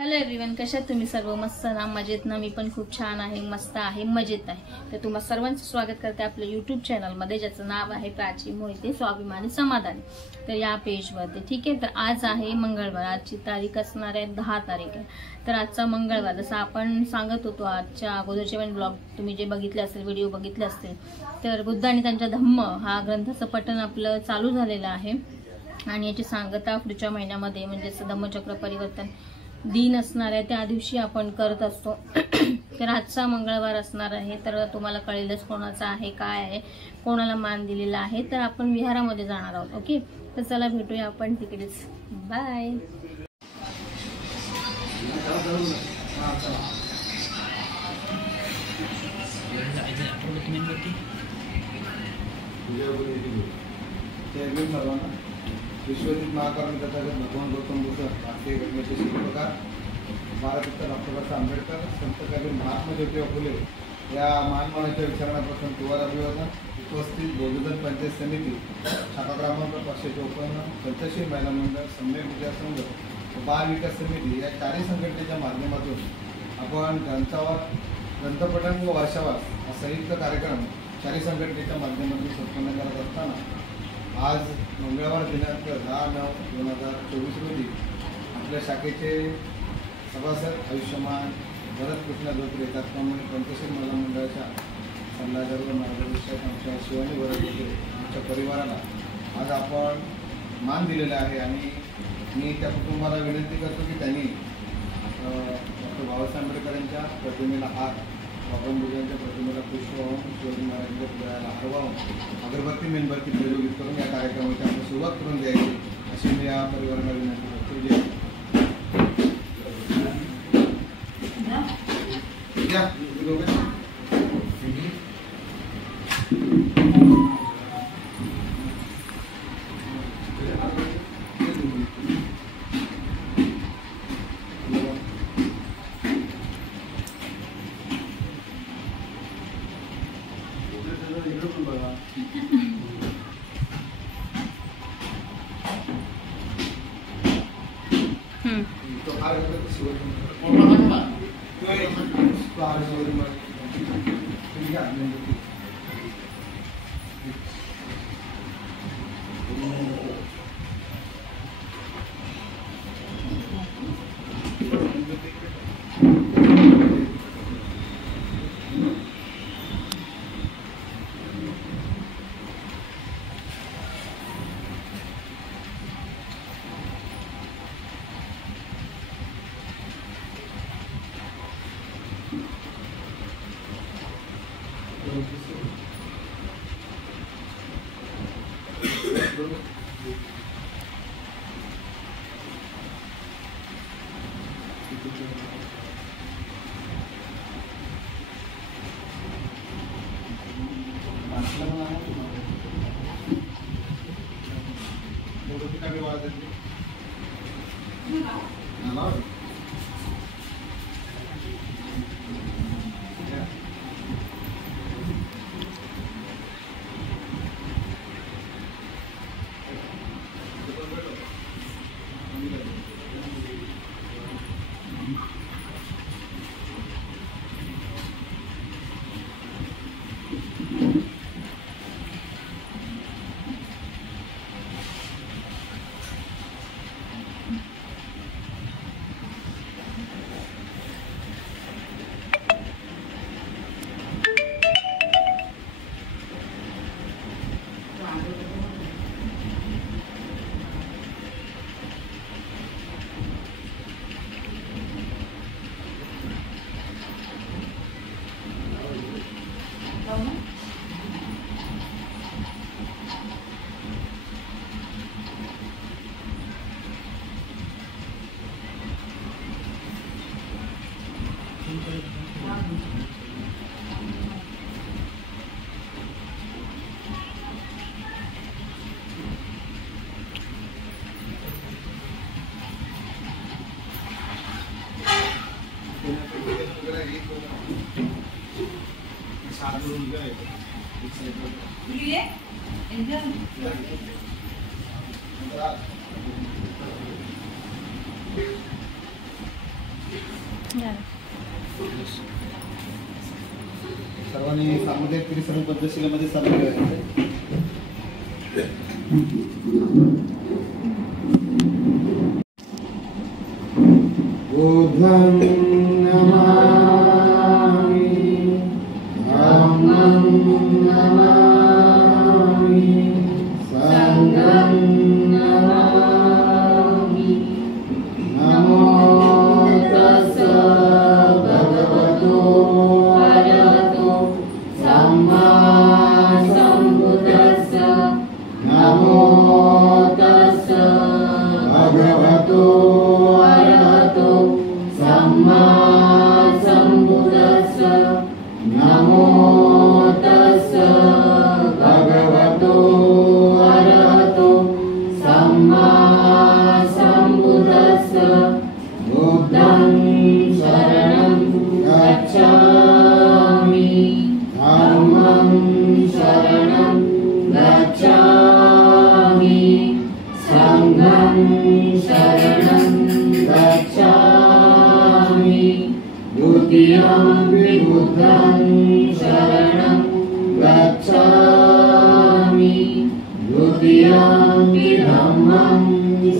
Hello everyone, कशा आहात तुम्ही सर्व? मस्त ना, मजेत ना? मी पण खूप छान आहे, मस्त आहे, मजेत आहे. तर तुम्हा सर्वांचं स्वागत करते आपल्या यूट्यूब चॅनलमध्ये, ज्याचं नाव आहे प्राची मोहिते स्वाभिमानी समाधानी. तर या पेजवरती ठीक आहे. तर आज आहे मंगळवार, आजची तारीख असणार आहे 10 तारीख आहे. तर आजचा मंगळवार, जसं आपण सांगत होतो आजच्या अगोदरचे पण ब्लॉग तुम्ही जे बघितले असतील, व्हिडिओ बघितले असतील, तर बुद्ध आणि त्यांच्या धम्म हा ग्रंथाचं पठण आपलं चालू झालेलं आहे. आणि याची सांगता पुढच्या महिन्यामध्ये म्हणजे धम्मचक्र परिवर्तन दिन असणार आहे, त्या दिवशी आपण करत असतो. तर आजचा मंगळवार असणार आहे. तर तुम्हाला कळेलच कोणाचा आहे, काय आहे, कोणाला मान दिलेला आहे. तर आपण विहारामध्ये जाणार आहोत. ओके, तर चला भेटूया आपण तिकडेच. बाय. विश्वजित महाकारण तथागत भगवान गौतम बुद्ध, भारतीय घटनेचे शिल्पकार, भारतरत्न डॉक्टर आंबेडकर, संत कवी महात्मा ज्योतिबा फुले या महामानवाच्या विचारणापासून तुम्हाला अभिवादन. उपस्थित बौद्धधन पंचायत समिती, शाखा क्रमांक 554, पंचशील महिला मंडळ, सम्यक विचार संघ, बाल विकास समिती या चारही संघटनेच्या माध्यमातून आपण ग्रंथपठण व वर्षावास हा संयुक्त कार्यक्रम चारही संघटनेच्या माध्यमातून संपन्न करत असताना आज मंगळवार दिनांक 10/9/2024 रोजी आपल्या शाखेचे सभासद आयुष्यमान भरत कृष्ण धोत्रे, त्याचप्रमाणे पंचशील महिला मंडळाच्या सल्लागार व मार्गदर्शक आमच्या शिवानी भरत धोत्रे आमच्या परिवाराला आज आपण मान दिलेला आहे. आणि मी त्या कुटुंबाला विनंती करतो की त्यांनी डॉक्टर बाबासाहेब आंबेडकर यांच्या प्रतिमेला हार, बाबांबुजांच्या प्रतिमेला पुष्प वाहून, शिवाजी महाराजांच्या पुतळ्याला हार वाहून अगरबत्ती मेणबत्ती प्रज्वलित करून या कार्यक्रमाची आपण सुरुवात करून द्यायची अशी मी या परिवाराला विनंती करतो. सर्वांनी सामुदायिक त्रिसरण पद्धतशीलमध्ये सहभागी व्हायचे. बुद्धं नमामि धम्मं नमामि संघं नमामि. नमो तस्स भगवतो अरहतो सम्मा सम्बुद्धस्स. नमो तस्स भगवतो अरहतो सम्मा सम्बुद्धस्स. नमो तस्स भगवतो अरहतो सम्मा सम्बुद्धस्स. बुद्धं शरणं गच्छामि धम्मं शरणं गच्छामि संघं शरणं गच्छामि. द्वितीयं बुद्धं शरणं गच्छामि. द्वितीयं धम्मं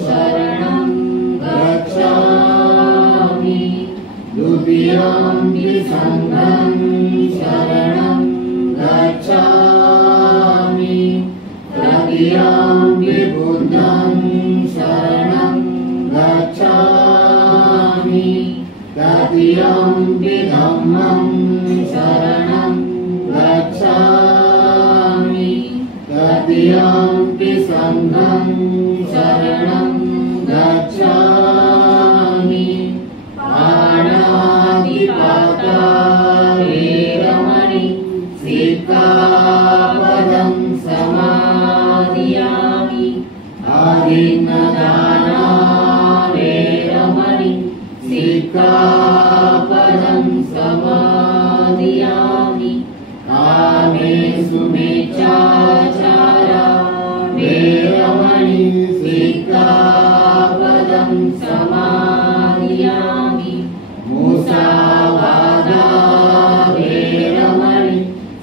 शरणं गच्छामि. द्वितीयं संघं शरणं गच्छामि. तृतीयं बुद्धं शरणं गच्छामि. तृतीयं धम्मं शरणं गच्छामि. तृतीयं संघं शरणं गच्छामि. पाणातिपाता वेरमणि सिक्खापदं समादियामि. आदिन्नदाना वेरमणि सिक्खापदं समादियामि. कामेषु मिच्छाचारा वेरमणि सिक्खापदं समादियामि. मुसावादा वेरमणि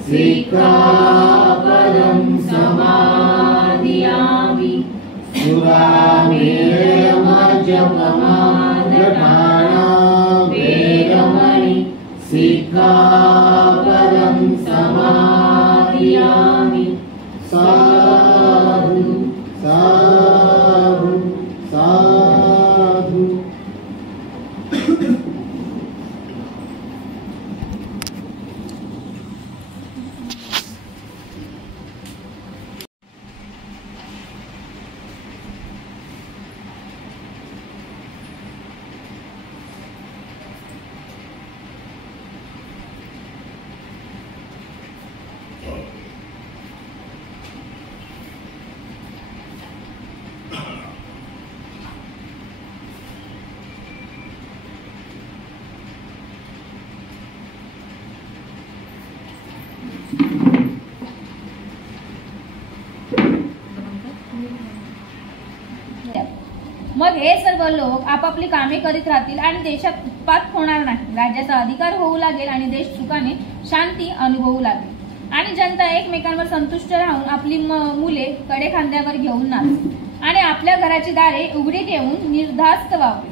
सिक्खापदं समादियामि. सुरामेरमजपमादठाना वेरमणि सिक्खापदं समादियामि. साधु साधु साधु. मग हे सर्व लोक आपापली कामे करीत राहतील आणि देशात उत्पात होणार नाही. राज्याचा अधिकार होऊ लागेल आणि देश सुखाने शांती अनुभवू लागेल आणि जनता एकमेकांवर संतुष्ट राहून आपली मुले कडे खांद्यावर घेऊन नाचतील आणि आपल्या घराची दारे उघडी ठेवून निर्धास्त व्हावे.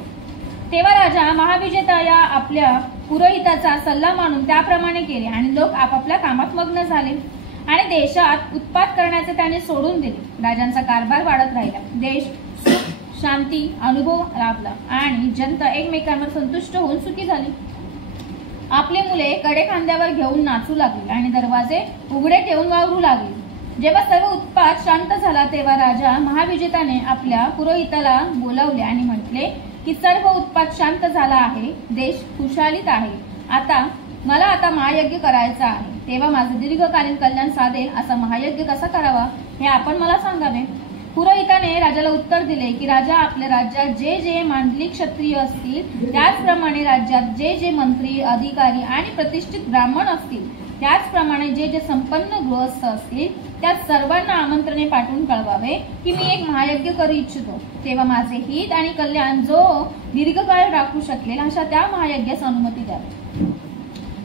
तेव्हा राजा महाविजेता या आपल्या पुरोहिताचा सल्ला मानून त्याप्रमाणे केले आणि लोक आपापल्या कामात मग्न झाले आणि देशात उत्पात करण्याचे त्याने सोडून दिले. राजांचा कारभार वाढत राहिला. देश सुख शांती अनुभव लाभला आणि जनता एकमेकांवर संतुष्ट होऊन सुखी झाली. आपली मुले कडे खांद्यावर घेऊन नाचू लागली आणि दरवाजे उघडे ठेवून वावरू लागली. जेव्हा सर्व उत्पात शांत झाला तेव्हा राजा महाविजेताने आपल्या पुरोहिताला बोलावले आणि म्हटले की सर्व उत्पात शांत झाला आहे. देश खुशालीत आहे. मला आता महायज्ञ करायचा आहे. तेव्हा माझे दीर्घकालीन कल्याण साधेल असा महायज्ञ कसा करावा हे आपण मला सांगावे. पुरोहिताने राजाला उत्तर दिले की राजा, आपल्या राज्यात जे जे मांडलिक क्षत्रिय असतील त्याचप्रमाणे राज्यात जे जे मंत्री अधिकारी आणि प्रतिष्ठित ब्राह्मण असतील त्याचप्रमाणे जे जे संपन्न गृहस्थ असतील त्या सर्वांना आमंत्रणे पाठवून कळवावे की मी एक महायज्ञ करू इच्छितो, तेव्हा माझे हित आणि कल्याण जो दीर्घकाळ राखू शकेल अशा त्या महायज्ञास अनुमती द्यावी.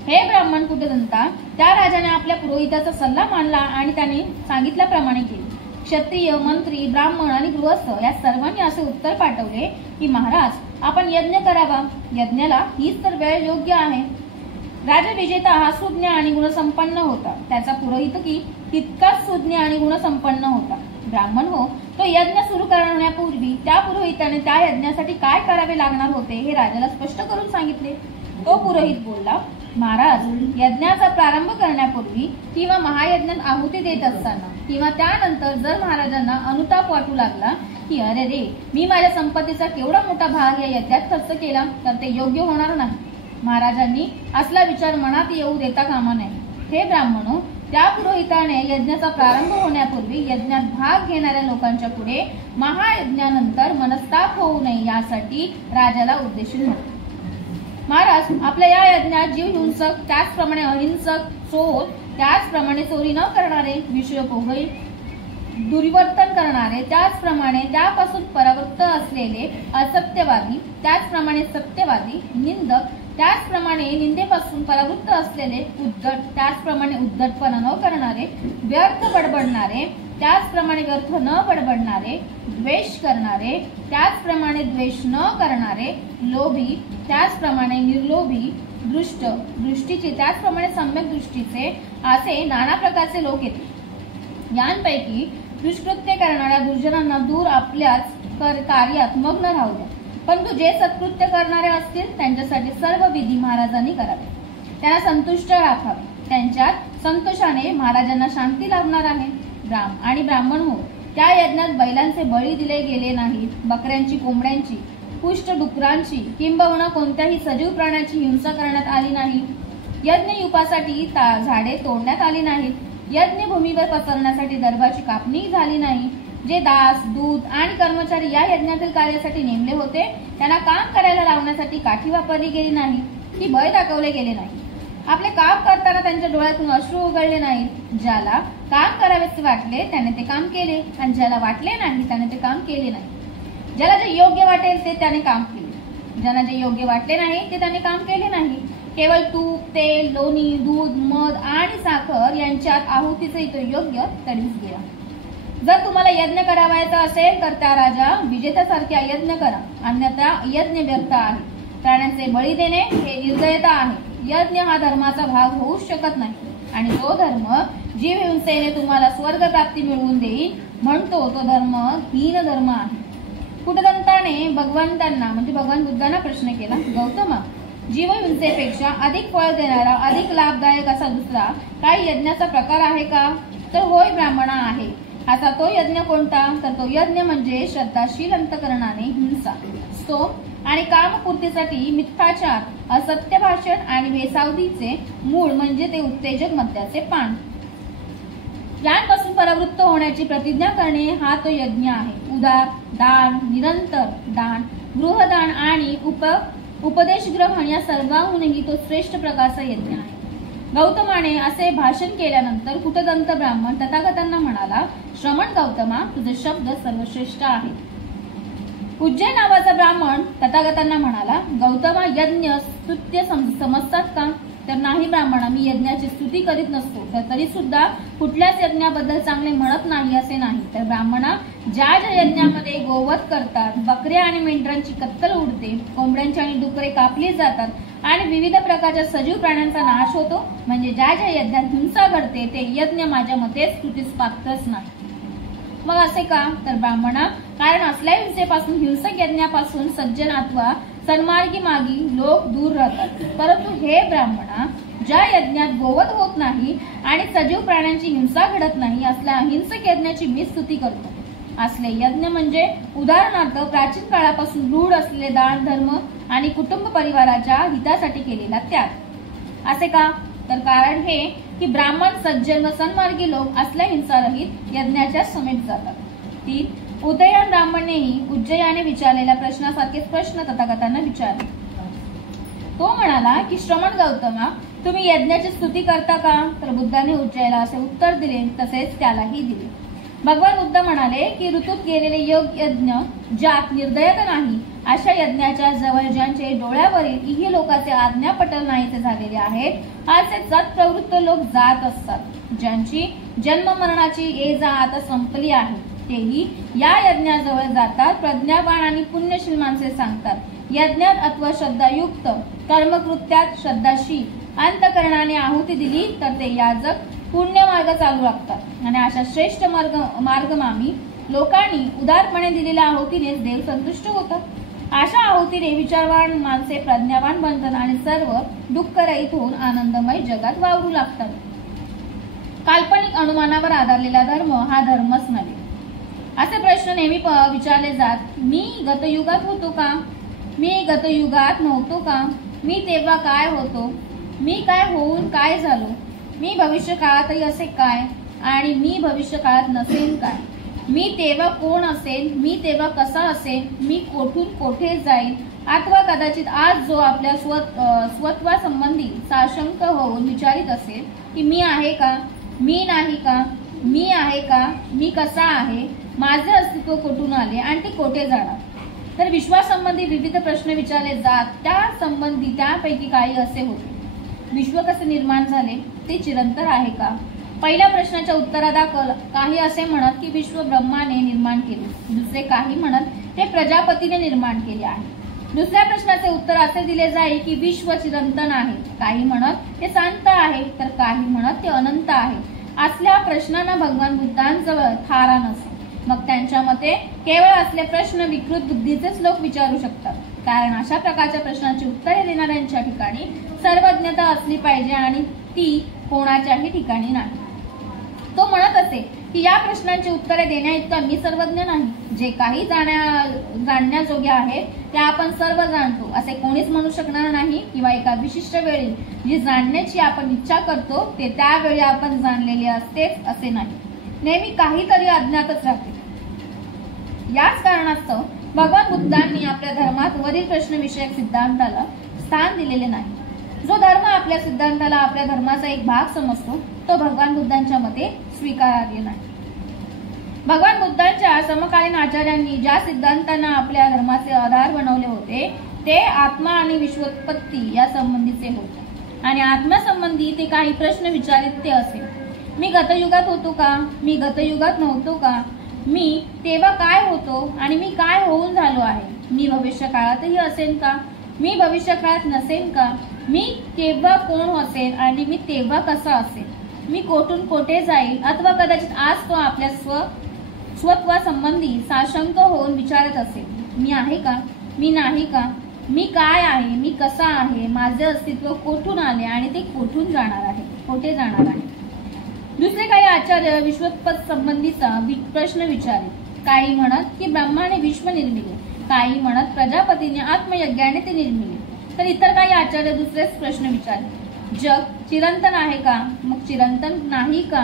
हे ब्राह्मण कुटदंता, त्या राजाने आपल्या पुरोहिताचा सल्ला मानला आणि त्याने सांगितल्याप्रमाणे केले. क्षत्रिय, मंत्री, ब्राह्मण आणि गृहस्थ या सर्वांनी असे उत्तर पाठवले की महाराज, आपण यज्ञ करावा. यज्ञाला हीच तर वेळ योग्य आहे. राजा विजेता हा सुज्ञ आणि गुणसंपन्न होता. त्याचा पुरोहितकी तितकाच सुज्ञ आणि गुणसंपन्न होता. ब्राह्मण हो, तो यज्ञ सुरू करण्यापूर्वी त्या पुरोहिताने त्या यज्ञासाठी काय करावे लागणार होते हे राजाला स्पष्ट करून सांगितले. तो पुरोहित बोलला, महाराज, यज्ञाचा प्रारंभ करण्यापूर्वी किंवा महायज्ञात आहुती देत असताना किंवा त्यानंतर जर महाराजांना अनुताप वाटू लागला की अरे रे, मी माझ्या संपत्तीचा केवढा मोठा भाग या यज्ञात खर्च केला, तर ते योग्य होणार नाही. महाराजांनी असला विचार मनात येऊ देता कामा नये. हे ब्राह्मणो, त्या पुरोहिताने यज्ञाचा प्रारंभ होण्यापूर्वी यज्ञात भाग घेणाऱ्या लोकांच्या पुढे महायज्ञानंतर मनस्ताप होऊ नये यासाठी राजाला उद्देशून म्हटले. महाराज, आपल्या या यज्ञात जीव हिंसक, त्याचप्रमाणे अहिंसक, चोर, त्याचप्रमाणे चोरी न करणारे, विषयोपभोगी, दुर्वर्तन करणारे, त्याचप्रमाणे त्यापासून परावृत्त असलेले असत्यवादी, त्याचप्रमाणे सत्यवादी, निंदक, त्याचप्रमाणे निंदेपासून परावृत्त असलेले उद्धट, त्याचप्रमाणे उद्धटपणा न करणारे, व्यर्थ बडबडणारे, त्याचप्रमाणे व्यर्थ न बडबडणारे, द्वेष करणारे, त्याचप्रमाणे द्वेष न करणारे, लोभी, त्याचप्रमाणे निर्लोभी, दृष्ट, दृष्टीचे, त्याचप्रमाणे सम्यक दृष्टीचे, असे नाना प्रकारचे लोक येतील. यांपैकी दुष्कृत्य करणाऱ्या दुर्जनांना दूर आपल्याच कार्यात मग्न राहू द्या. परंतु जे सत्कृत्य करणारे असतील त्यांच्यासाठी सर्व विधी महाराजांनी करावे, त्यांना संतुष्ट राखावे. त्यांच्यात संतोषाने महाराजांना शांती लाभणार आहे. आणि ब्राह्मण हो, त्या यज्ञात बैलांचे बळी दिले गेले नाहीत, बकऱ्यांची, कोंबड्यांची, पुष्ट डुकरांची किंबहुना कोणत्याही सजीव प्राण्याची हिंसा करण्यात आली नाही. यज्ञयुपासाठी झाडे तोडण्यात आली नाहीत. यज्ञभूमीवर पसरण्यासाठी दर्भाची कापणी झाली नाही. जे दास, दूत आणि कर्मचारी या यज्ञातील कार्यासाठी नेमले होते त्यांना काम करायला लावण्यासाठी काठी वापरली गेली नाही की बळ दाखवले गेले नाही. आपले काम करताना त्यांच्या डोळ्यातून अश्रू उघडले नाहीत. ज्याला काम करावेसे वाटले त्याने ते काम केले आणि ज्याला वाटले नाही त्याने ते काम केले नाही. ज्याला जे योग्य वाटेल ते त्याने काम केले, ज्यांना जे योग्य वाटले नाही ते त्याने काम केले नाही. केवळ तूप, तेल, लोणी, दूध, मध आणि साखर यांच्यात आहुतीचे तो योग्य तडीस गेला. जर तुम्हाला यज्ञ करावायचा असेल तर त्या राजा विजेत्यासारख्या यज्ञ करा, अन्यथा यज्ञ व्यर्थ आहे. प्राण्यांचे बळी देणे हे निर्दयता आहे. यज्ञ हा धर्माचा भाग होऊ शकत नाही आणि जो धर्म जीव हिंसेने तुम्हाला स्वर्ग प्राप्ती मिळवून देईल म्हणतो तो धर्म हीन धर्म आहे. कुटदंताने भगवंतांना म्हणजे भगवान बुद्धांना प्रश्न केला, गौतमा, जीव हिंसेपेक्षा अधिक फळ देणारा, अधिक लाभदायक असा दुसरा काही यज्ञाचा प्रकार आहे का? तर होय ब्राह्मणा, आहे. आता तो यज्ञ कोणता? तर तो यज्ञ म्हणजे श्रद्धाशील अंतकरणाने हिंसा, स्तोम आणि कामपूर्तीसाठी मिथ्याचार, असत्य भाषण आणि वेसावधीचे मूळ म्हणजे ते उत्तेजक मद्याचे पान यांपासून परावृत्त होण्याची प्रतिज्ञा करणे हा तो यज्ञ आहे. उदार दान, निरंतर दान, गृहदान आणि उपदेशग्रहण या सर्वांहूनही तो श्रेष्ठ प्रकारचा यज्ञ आहे. गौतमाने असे भाषण केल्यानंतर कुटदंत ब्राह्मण तथागतांना म्हणाला, श्रमण गौतमा, तुझे शब्द सर्वश्रेष्ठ आहे. उज्जैन नावाचा ब्राह्मण तथागतांना म्हणाला, गौतमा, यज्ञ स्तुत्य समजतात का? तर नाही ब्राह्मणा, मी यज्ञाची स्तुती करीत नसतो, तर तरी सुद्धा कुठल्याच यज्ञाबद्दल चांगले म्हणत नाही असे नाही. तर ब्राह्मणा, ज्या ज्या यज्ञामध्ये गोवध करतात, बकऱ्या आणि मेंढरांची कत्तल उडते, कोंबड्यांची आणि डुकरे कापली जातात आणि विविध प्रकारच्या सजीव प्राण्यांचा नाश होतो, म्हणजे ज्या ज्या यज्ञात हिंसा घडते ते यज्ञ माझ्या मते स्तुतीस पात्रच नाही. मग असे का? तर ब्राह्मणा, कारण असल्या हिंसेपासून, हिंसक यज्ञापासून सज्जन अथवा सन्मार्गी मागी लोक दूर राहतात. परंतु हे ब्राह्मणा, ज्या यज्ञात गोवध होत नाही आणि सजीव प्राण्यांची हिंसा घडत नाही असल्या अहिंसक यज्ञाची मी स्तुती करतो. असले यज्ञ म्हणजे उदाहरणार्थ प्राचीन काळापासून रूढ असलेले दान, धर्म आणि कुटुंब परिवाराच्या हितासाठी केलेला त्याग. असे का? तर कारण हे की ब्राह्मण, सज्जन व सन्मार्गी लोक असल्या हिंसारहित यज्ञाच्या समीप जातात. 3. उदयन ब्राह्मणनेही उज्जयाने विचारलेल्या प्रश्नासारखेच प्रश्न तथागतांना विचारले. तो म्हणाला की श्रमण गौतमा, तुम्ही यज्ञाची स्तुती करता का? तर बुद्धाने उज्जयाला असे उत्तर दिले, तसेच त्यालाही दिले. भगवान बुद्ध म्हणाले की ऋतूत गेलेले योग यज्ञ ज्यात निर्दयता नाही अशा यज्ञाच्या जवळ ज्यांचे डोळ्यावरील इही लोकांचे आज्ञापटल नाहीसे झालेले आहेत असे सत्प्रवृत्त लोक जात असतात. ज्यांची जन्म मरणाची ये जा आता संपली आहे तेही या यज्ञाजवळ जातात. प्रज्ञावान आणि पुण्यशील माणसे सांगतात, यज्ञात अथवा श्रद्धायुक्त कर्मकृत्यात श्रद्धाशी अंतकरणाने आहुती दिली तर ते याजक पुण्य मार्ग चालू लागतात आणि अशा श्रेष्ठ मार्गमामी लोकांनी उदारपणे दिलेल्या आहुतीने देव संतुष्ट होतात. अशा आहुतीने विचारवान माणसे प्रज्ञावान बनतात आणि सर्व दुःखरहित होऊन आनंदमय जगात वावरू लागतात. काल्पनिक अनुमानावर आधारलेला धर्म हा धर्मच नव्हे. असे प्रश्न नेहमी विचारले जात. मी गतयुगात होतो का? मी गतयुगात नव्हतो का? मी तेव्हा काय होतो? मी काय होऊन काय झालो? मी भविष्य काळातही असे काय आणि मी भविष्य काळात नसेन काय? मी तेव्हा कोण असेल? मी तेव्हा कसा असेल? मी कोठून कोठे जाईल? अथवा कदाचित आज जो आपल्या स्वत्वासंबंधी साशंक होऊन विचारित असेल की मी आहे का? मी नाही का? मी आहे का? मी कसा आहे? माझे अस्तित्व कुठून आले आणि ते कोठे जाणार? तर विश्वासंबंधी विविध प्रश्न विचारले जात. त्या संबंधी त्यापैकी काही असे होते. विश्व कसे निर्माण झाले? ते चिरंतर आहे का? पहिल्या प्रश्नाच्या उत्तरादाखल काही असे म्हणत की विश्व ब्रह्माने निर्माण केले. दुसरे काही म्हणत ते प्रजापतीने निर्माण केले आहे. दुसऱ्या प्रश्नाचे उत्तर असे दिले जाईल की विश्व चिरंतन आहे. काही म्हणत ते शांत आहे तर काही म्हणत ते अनंत आहे. असल्या प्रश्नांना भगवान बुद्धांजवळ थारा नसे. मग त्यांच्या मते केवळ असले प्रश्न विकृत बुद्धीचेच लोक विचारू शकतात. कारण अशा प्रकारच्या प्रश्नांची उत्तरे देणाऱ्यांच्या ठिकाणी सर्वज्ञता असली पाहिजे आणि ती कोणाच्याही ठिकाणी नाही. तो म्हणत असे की या प्रश्नांची उत्तरे देण्या इतका मी सर्वज्ञ नाही. जे काही जाणण्याजोगे आहे ते आपण सर्व जाणतो असे कोणीच म्हणू शकणार नाही किंवा एका विशिष्ट वेळी जी जाणण्याची आपण इच्छा करतो ते त्यावेळी आपण जाणलेले असतेच असे नाही. नेहमी काहीतरी अज्ञातच राहते. याच कारणास्तव भगवान बुद्धांनी आपल्या धर्मात वरील प्रश्नविषयक सिद्धांताला स्थान दिलेले नाही. जो धर्म आपल्या सिद्धांताला आपल्या धर्माचा एक भाग समजतो तो भगवान बुद्धांच्या मते स्वीकारार्ह नाही. भगवान बुद्धांच्या समकालीन आचार्यांनी ज्या सिद्धांतांना आपल्या धर्माचे आधार बनवले होते ते आत्मा आणि विश्वोत्पत्ती या संबंधीचे होते आणि आत्म्यासंबंधी ते काही प्रश्न विचारित ते असे. मी गतयुगात होतो का? मी गतयुगात नव्हतो का? मी तेव्हा काय होतो आणि मी काय होऊन झालो आहे? मी भविष्य काळातही असेन का? मी भविष्य काळात नसेन का? मी तेव्हा कोण असेल आणि मी तेव्हा कसा असेल? मी कोठून कोठे जाईल? अथवा कदाचित आज तो आपल्या स्वत्वासंबंधी साशंक होऊन विचारत असेल, मी आहे का? मी नाही का? मी काय आहे? मी कसा आहे? माझे अस्तित्व कोठून आले आणि ते कोठून जाणार आहे? कोठे जाणार आहे? दुसरे काही आचार्य विश्वोत्पत्ती संबंधीचा प्रश्न विचारित. काही म्हणत की ब्रह्माने विश्व निर्मिले, काही म्हणत प्रजापतीने आत्मयज्ञाने ते निर्मिले. तर इतर काही आचार्य दुसरेच प्रश्न विचारले. जग चिरंतन आहे का? मग चिरंतन नाही का?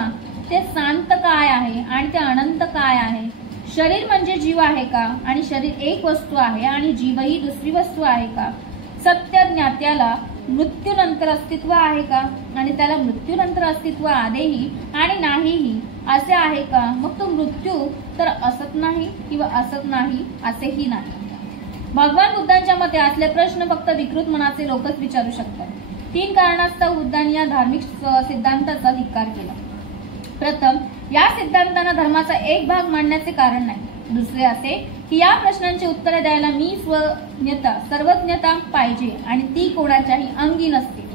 ते शांत काय आहे आणि ते अनंत काय आहे? शरीर म्हणजे जीव आहे का? आणि शरीर एक वस्तू आहे आणि जीव ही दुसरी वस्तू आहे का? सत्य ज्ञात्याला मृत्यूनंतर अस्तित्व आहे का? आणि त्याला मृत्यूनंतर अस्तित्व आधीही आणि नाहीही असे आहे का? मग तो मृत्यू तर असत नाही किंवा असत नाही असेही नाही. भगवान बुद्धांच्या मते असले प्रश्न फक्त विकृत मनाचे लोकच विचारू शकतात. 3 कारणास्तव बुद्धांनी या धार्मिक सिद्धांताचा धिक्कार केला. प्रथम, या सिद्धांतांना धर्माचा एक भाग मानण्याचे कारण नाही. दुसरे असे की या प्रश्नांची उत्तरे द्यायला मी सर्वज्ञता पाहिजे आणि ती कोणाच्याही अंगी नसते.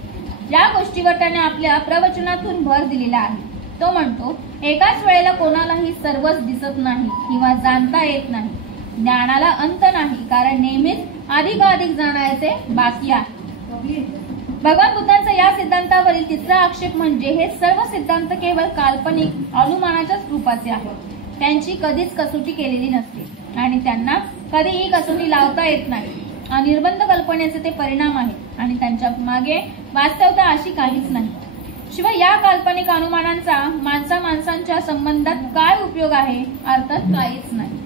या गोष्टीवर त्याने आपल्या प्रवचनातून भर दिलेला आहे. तो म्हणतो, एकाच वेळेला कोणालाही सर्वच दिसत नाही किंवा जाणता येत नाही. ज्ञानाला अंत नाही, कारण नेहमीच अधिकाधिक जाणायचे बाकी आहे. भगवान बुद्धांचा या सिद्धांतावरील तिसरा आक्षेप म्हणजे हे सर्व सिद्धांत केवळ काल्पनिक अनुमानाच्याच रूपाचे आहेत. त्यांची कधीच कसोटी केलेली नसते आणि त्यांना कधीही कसोटी लावता येत नाही. निर्बंध कल्पनेचे ते परिणाम आहेत आणि त्यांच्या मागे वास्तवता अशी काहीच नाही. शिवाय या काल्पनिक अनुमानांचा माणसांच्या संबंधात काय उपयोग आहे? अर्थात काहीच नाही.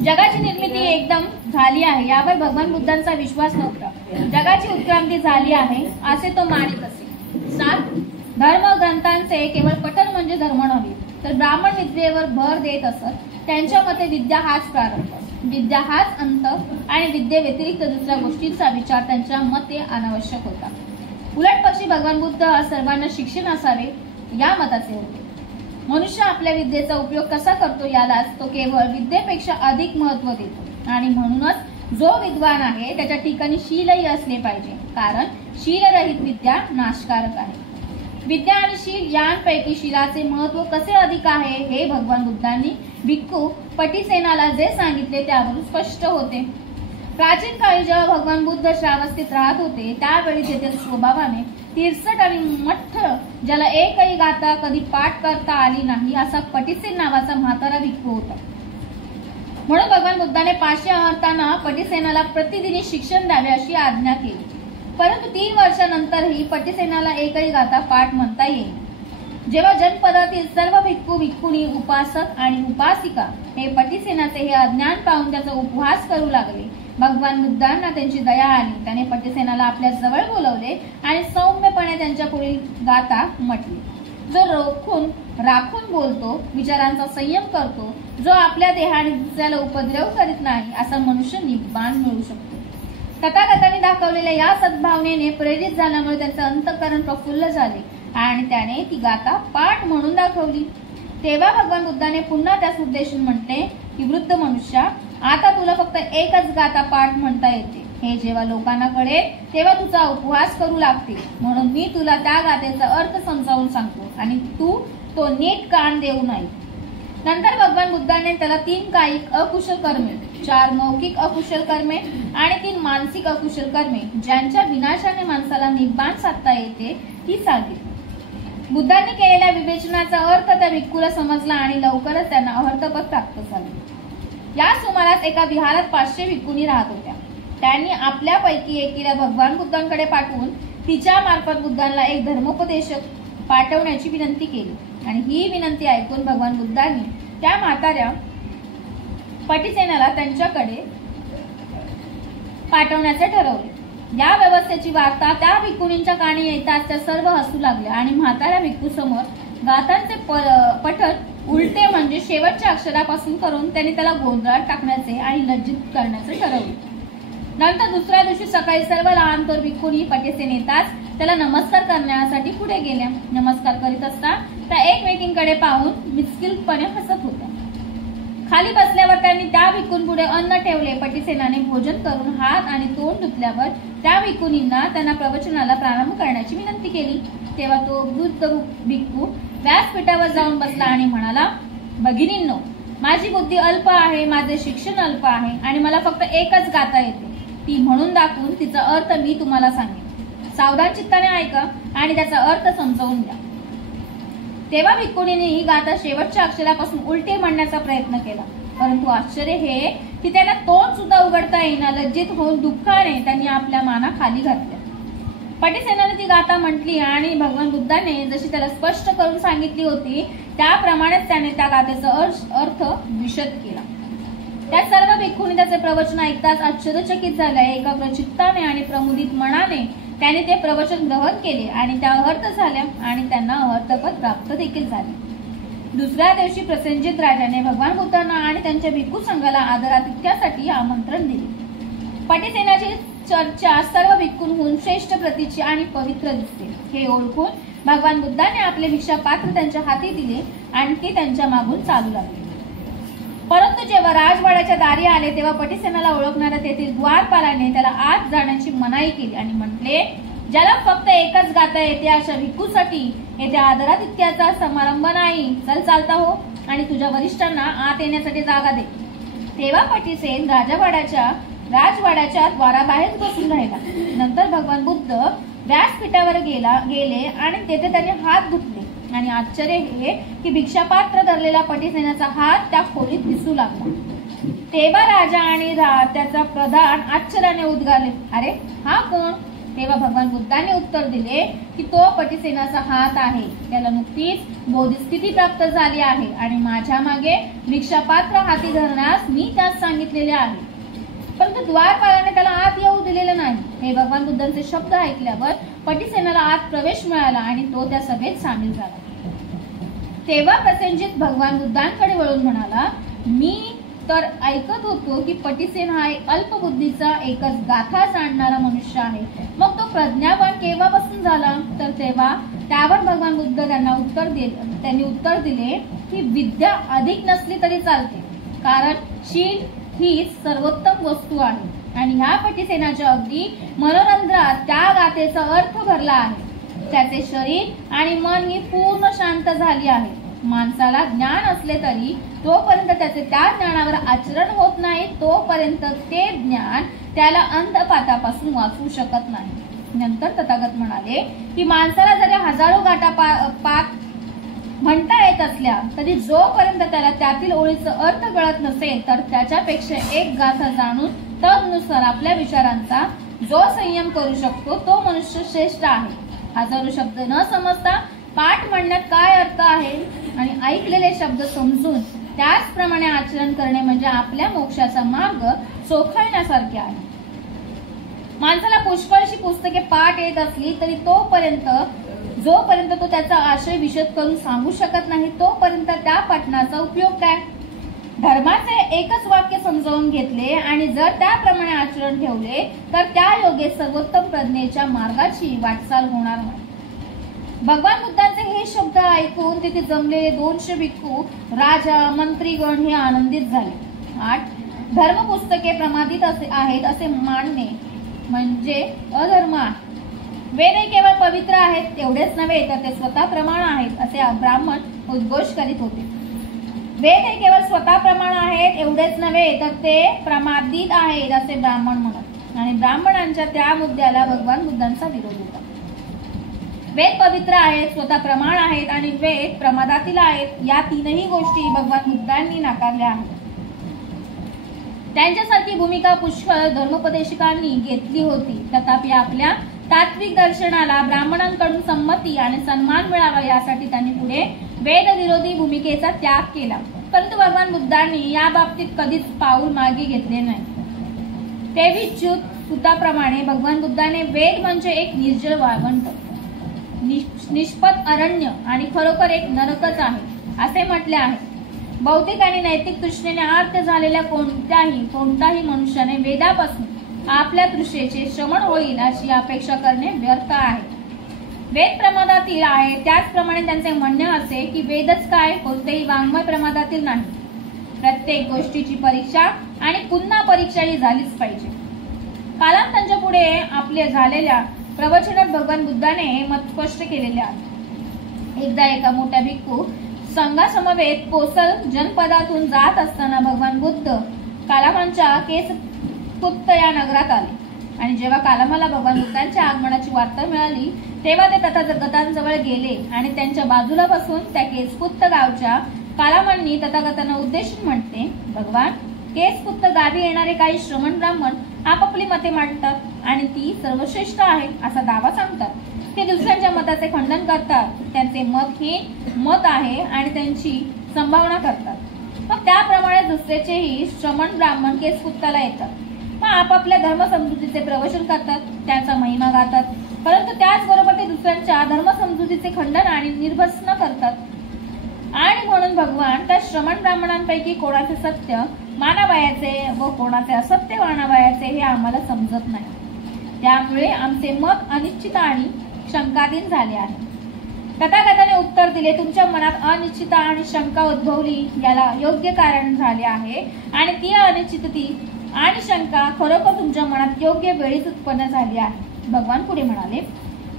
जगाची निर्मिती एकदम झाली आहे यावर भगवान बुद्धांचा विश्वास नव्हता. जगाची उत्क्रांती झाली आहे असे तो मानित असे. 7. धर्मग्रंथांचे केवळ पठण म्हणजे धर्म नव्हे, तर ब्राह्मण विद्येवर भर देत असत. त्यांच्या मते विद्या हाच प्रारंभ, विद्या हाच अंत आणि विद्ये व्यतिरिक्त दुसऱ्या गोष्टींचा विचार त्यांच्या मते अनावश्यक होता. उलट पक्षी भगवान बुद्ध सर्वांना शिक्षण असावे या मताचे होते. मनुष्य आपल्या विद्येचा उपयोग कसा करतो यालाच तो केवळ विद्येपेक्षा अधिक महत्त्व देतो आणि म्हणूनच जो विद्वान आहे त्याच्या ठिकाणी शीलही असले पाहिजे, कारण शीलरहित विद्या नाशकारक आहे. विद्या आणि शील यांपैकी शीलाचे महत्त्व कसे अधिक आहे हे भगवान बुद्धांनी भिक्खू पटिसेनाला जे सांगितले त्यावरून स्पष्ट होते. प्राचीन काळी जेव्हा भगवान बुद्ध श्रावस्तीत राहत होते त्यावेळी तेथे स्वभावाने तिरसट आणि मठ्ठ, ज्याला एकही गाथा कधी पाठ करता आली नाही असा पटिसेन नावाचा म्हातारा भिक्खू होता. म्हणून भगवान बुद्धाने 500 अमरतांना पटिसेनाला प्रतिदिनी शिक्षण द्यावे अशी आज्ञा केली. परंतु 3 वर्षानंतरही पटिसेनाला एकही गाथा पाठ म्हणता येईल. जेव्हा जनपदातील सर्व भिक्खू भिक्खुनी, उपासक आणि उपासिका हे पटिसेनाचे हे अज्ञान पाहून त्याचा उपहास करू लागले, भगवान बुद्धांना त्यांची दया आली. त्याने पटिसेनाला आपल्या जवळ बोलवले आणि सौम्यपणे त्यांच्या पुढील गाथा म्हटली. जो राखून बोलतो, विचारांचा संयम करतो, जो आपल्या देहाने दुसऱ्याला उपद्रव करीत नाही, असा मनुष्य निब्बाण मिळू शकतो. तथागतांनी दाखवलेल्या या सद्भावनेने प्रेरित झाल्यामुळे त्यांचे अंतःकरण प्रफुल्ल झाले आणि त्याने ती गाथा पाठ म्हणून दाखवली. तेव्हा भगवान बुद्धाने पुन्हा त्यास उद्देशून म्हटले की वृद्ध मनुष्या, आता तुला फक्त एकच गाथा पाठ म्हणता येते. हे जेव्हा लोकांना कळेल तेव्हा तुझा उपहास करू लागतील, म्हणून मी तुला त्या गाथेचा अर्थ समजावून सांगतो आणि तू तो नीट कान देऊ नये. नंतर भगवान बुद्धाने त्याला 3 कायिक अकुशल कर्मे, 4 मौखिक अकुशल कर्मे आणि 3 मानसिक अकुशल कर्मे ज्यांच्या विनाशाने माणसाला निब्बाण साधता येते ती सांगितली. बुद्धांनी केलेल्या विवेचनाचा अर्थ त्या भिक्खूला समजला आणि लवकरच त्यांना अहर्तपद प्राप्त झाले. या सुमारास एका विहारात 500 भिक्खुनी राहत होत्या. त्यांनी आपल्यापैकी एकीला भगवान बुद्धांकडे पाठवून तिच्या मार्फत बुद्धांना एक धर्मोपदेशक पाठवण्याची विनंती केली आणि ही विनंती ऐकून भगवान बुद्धांनी त्या म्हाताऱ्या पटिसेनाला त्यांच्याकडे पाठवण्याचे ठरवले. या व्यवस्थेची वार्ता त्या भिक्खुनींच्या कानी येताच त्या सर्व हसू लागल्या आणि म्हाताऱ्या भिक्खू समोर गाथांचे पठण उलटे म्हणजे शेवटच्या अक्षरापासून करून त्यांनी त्याला गोंधळात टाकण्याचे आणि लज्जित करण्याचे ठरवले. नंतर दुसऱ्या दिवशी सकाळी सर्व लहान थोर भिक्खुनी पटिसेन येताच त्याला नमस्कार करण्यासाठी पुढे गेल्या. नमस्कार करीत असता त्या एकमेकींकडे पाहून मिसकिलपणे हसत होत्या. खाली बसल्यावर त्यांनी त्या भिक्खूंपुढे अन्न ठेवले. पटिसेनाने भोजन करून हात आणि तोंड धुतल्यावर त्या भिक्खुनींना त्यांना प्रवचनाला प्रारंभ करण्याची विनंती केली. तेव्हा तो वृद्ध भिक्खू व्यासपीठावर जाऊन बसला आणि म्हणाला, भगिनींनो, माझी बुद्धी अल्प आहे, माझे शिक्षण अल्प आहे आणि मला फक्त एकच गाथा येते. ती म्हणून दाखवून तिचा अर्थ मी तुम्हाला सांगेन. सावधान चित्ताने ऐका आणि त्याचा अर्थ समजावून द्या. तेव्हा भिक्खुनीने ही गाथा शेवटच्या अक्षरापासून उलटे म्हणण्याचा प्रयत्न केला, परंतु आश्चर्य हे की त्यांना तोंड सुद्धा उघडता येईना. लज्जित होऊन दुःखाने त्यांनी आपल्या माना खाली घातल्या. पटिसेनाने ती गाथा म्हटली आणि भगवान बुद्धाने जशी त्याला स्पष्ट करून सांगितली होती त्याप्रमाणेच त्याने त्या गाथेचा अर्थ विशद केला. त्या सर्व भिक्खुनी त्याचे प्रवचन ऐकताच आश्चर्यचकित झाल्या. एकाग्र चित्ताने आणि प्रमुदित मनाने त्याने ते प्रवचन ग्रहण केले आणि त्या अहर्त झाल्या आणि त्यांना अहर्तपद प्राप्त देखील झाले. दुसऱ्या दिवशी प्रसेनजित राजाने भगवान बुद्धांना आणि त्यांच्या भिक्खू संघाला आदरातिथ्यासाठी आमंत्रण दिले. पटिसेनाची चर्चा सर्व भिक्खूंहून श्रेष्ठ प्रतीची आणि पवित्र दिसते. हे ओळखून भगवान बुद्धाने आपले भिक्षा पात्र त्यांच्या हाती दिले आणि ते त्यांच्या मागून चालू लागले. परंतु जेव्हा राजवाड्याच्या दारी आले तेव्हा पटिसेनाला ओळखणाऱ्या तेथील द्वारपालाने त्याला आत जाण्याची मनाई केली आणि म्हटले, ज्याला फक्त एकच गाथा येते अशा भिक्खूसाठी येथे आदरातिथ्याचा समारंभ नाही. चल चालता हो आणि तुझ्या वरिष्ठांना आत येण्यासाठी जागा दे. तेव्हा पटिसेन राजवाड्याच्या द्वाराबाहेर बसून राहिला. नंतर भगवान बुद्ध व्यासपीठावर गेले आणि तेथे त्यांनी हात धुतले आणि आश्चर्य हे की भिक्षापात्र धरलेला पटिसेनाचा हात त्या खोलीत दिसू लागला. तेव्हा राजा आणि त्याचा प्रधान आश्चर्याने उद्गारले, अरे हा कोण? तेव्हा भगवान बुद्धांनी उत्तर दिले की तो पटिसेनाचा हात आहे. त्याला नुकतीच बोधिस्थिती प्राप्त झाली आहे आणि माझ्या मागे भिक्षापात्र हाती धरण्यास मी त्यास सांगितलेले आहे. परंतु द्वारपालाने त्याला आत येऊ दिलेलं नाही. हे भगवान बुद्धांचे शब्द ऐकल्यावर पटिसेनाला आत प्रवेश मिळाला आणि तो त्या सभेत सामील झाला. तेव्हा प्रसेनजित भगवान बुद्धांकडे वळून म्हणाला, मी तर ऐकत होतो की पटिसेन हा एक अल्पबुद्धीचा एकच गाथा जाणणारा मनुष्य आहे. मग तो प्रज्ञावान केव्हापासून झाला? तर तेव्हा त्यावर भगवान बुद्ध त्यांनी उत्तर दिले की विद्या अधिक नसली तरी चालते, कारण शील ही सर्वोत्तम वस्तू आहे आणि ह्या पटिसेनाच्या अगदी मनोरंध्रात त्या गाथेचा अर्थ भरला आहे. त्याचे शरीर आणि मन ही पूर्ण शांत झाली आहे. माणसाला ज्ञान असले तरी तोपर्यंत त्याचे त्या ज्ञानावर आचरण होत नाही तोपर्यंत ते ज्ञान त्याला अंधपातापासून वाचवू शकत नाही. नंतर तथागत म्हणाले की माणसाला जरी हजारो गाठा पाठ म्हणता येत असल्या तरी जोपर्यंत त्याला त्यातील ओळीचा अर्थ कळत नसेल तर त्याच्यापेक्षा एक गाथा जाणून तदनुसार आपल्या विचारांचा जो संयम करू शकतो तो मनुष्य श्रेष्ठ आहे. हजारो शब्द न समजता पाठ म्हणण्यात काय अर्थ आहे आणि ऐकलेले शब्द समजून त्याचप्रमाणे आचरण करणे म्हणजे आपल्या मोक्षाचा मार्ग चोखळण्यासारखे आहे. माणसाला पुष्कळशी पुस्तके पाठ येत असली तरी जोपर्यंत तो त्याचा आशय विशद करून सांगू शकत नाही तोपर्यंत त्या पठणाचा उपयोग काय? धर्माचे एकच वाक्य समजावून घेतले आणि जर त्याप्रमाणे आचरण ठेवले तर त्या योगे सर्वोत्तम प्रज्ञेच्या मार्गाची वाटचाल होणार नाही. भगवान बुद्धांचे हे शब्द ऐकून तिथे जमलेले 200 भिक्खू, राजा, मंत्रीगण हे आनंदित झाले. 8. धर्मपुस्तके प्रमादित आहेत असे मानणे म्हणजे अधर्म आहे. वेद हे केवळ पवित्र आहेत एवढेच नव्हे तर ते स्वतः प्रमाण आहेत असे ब्राह्मण उद्घोष करीत होते. वेद हे केवळ स्वतः प्रमाण आहेत एवढेच नव्हे तर ते प्रमादित आहेत असे ब्राह्मण म्हणत आणि ब्राह्मणांच्या त्या मुद्द्याला भगवान बुद्धांचा विरोध होता. वेद पवित्र आहेत, स्वतः प्रमाण आहेत आणि वेद प्रमादातील आहेत या तीनही गोष्टी भगवान बुद्धांनी नाकारल्या आहेत. त्यांच्यासारखी भूमिका पुष्कळ धर्मोपदेशकांनी घेतली होती. तथापि आपल्या तात्विक दर्शनाला ब्राह्मणांकडून संमती आणि सन्मान मिळावा यासाठी त्यांनी पुढे वेद विरोधी भूमिकेचा त्याग केला. परंतु भगवान बुद्धांनी या बाबतीत कधीच पाऊल मागे घेतले नाही. तेवीस च्युत सूत्राप्रमाणे भगवान बुद्धाने वेद म्हणजे एक निर्जल वाळवंट, निष्पत अरण्य आणि खरोखर एक नरकच आहे असे म्हटले आहे. बौद्धिक आणि नैतिक तृष्णेने आर्त झालेल्या कोणताही मनुष्याने वेदापासून आपल्या तृष्णेचे श्रवण होईल अशी अपेक्षा करणे व्यर्थ आहे. वेद प्रमादातील आहे त्याचप्रमाणे त्यांचे म्हणणे असे की वेदच काय, कोणतेही वाङ्मय प्रमादातील नाही. प्रत्येक गोष्टीची परीक्षा आणि पुन्हा परीक्षा ही झालीच पाहिजे. कालांतांच्या पुढे आपले झालेल्या प्रवचनात भगवान बुद्धाने हे मत स्पष्ट केलेले आहे. एकदा एका मोठ्या भिक्खू संघासमवेत कोसल जनपदातून जात असताना भगवान बुद्ध कालामांच्या केसपुत्त या नगरात आले आणि जेव्हा कालामाला भगवान बुद्धांच्या आगमनाची वार्ता मिळाली तेव्हा ते तथागतांजवळ गेले आणि त्यांच्या बाजूला बसून त्या केसपुत्त गावच्या कालामांनी तथागतांना उद्देशून म्हणते, भगवान, केसपुत्त गावी येणारे काही श्रमण ब्राह्मण आपापली मते मांडतात आणि ती सर्वश्रेष्ठ आहे असा दावा सांगतात. ते दुसऱ्यांच्या मताचे खंडन करतात. त्यांचे मत हे मत आहे आणि त्यांची संभावना करतात. मग त्याप्रमाणे दुसऱ्याचेही श्रमण ब्राह्मण केसपुत्ताला येतात. मग आपापल्या धर्मसमजुतीचे प्रवचन करतात, त्यांचा महिमा गातात. परंतु त्याचबरोबर ते दुसऱ्यांच्या धर्मसमजुतीचे खंडन आणि निर्भसन करतात. आणि म्हणून भगवान त्या श्रमण ब्राह्मणांपैकी कोणाचे सत्य मानावयाचे व कोणाचे असत्य मानावयाचे हे आम्हाला समजत नाही. त्यामुळे आमचे मत अनिश्चित आणि शंकाधीन झाले आहे. तथागताने उत्तर दिले, तुमच्या मनात अनिश्चितता आणि शंका उद्भवली याला योग्य कारण झाले आहे आणि ती अनिश्चितती आणि शंका खरोखर तुमच्या मनात योग्य वेळीच उत्पन्न झाली आहे. भगवान पुढे म्हणाले,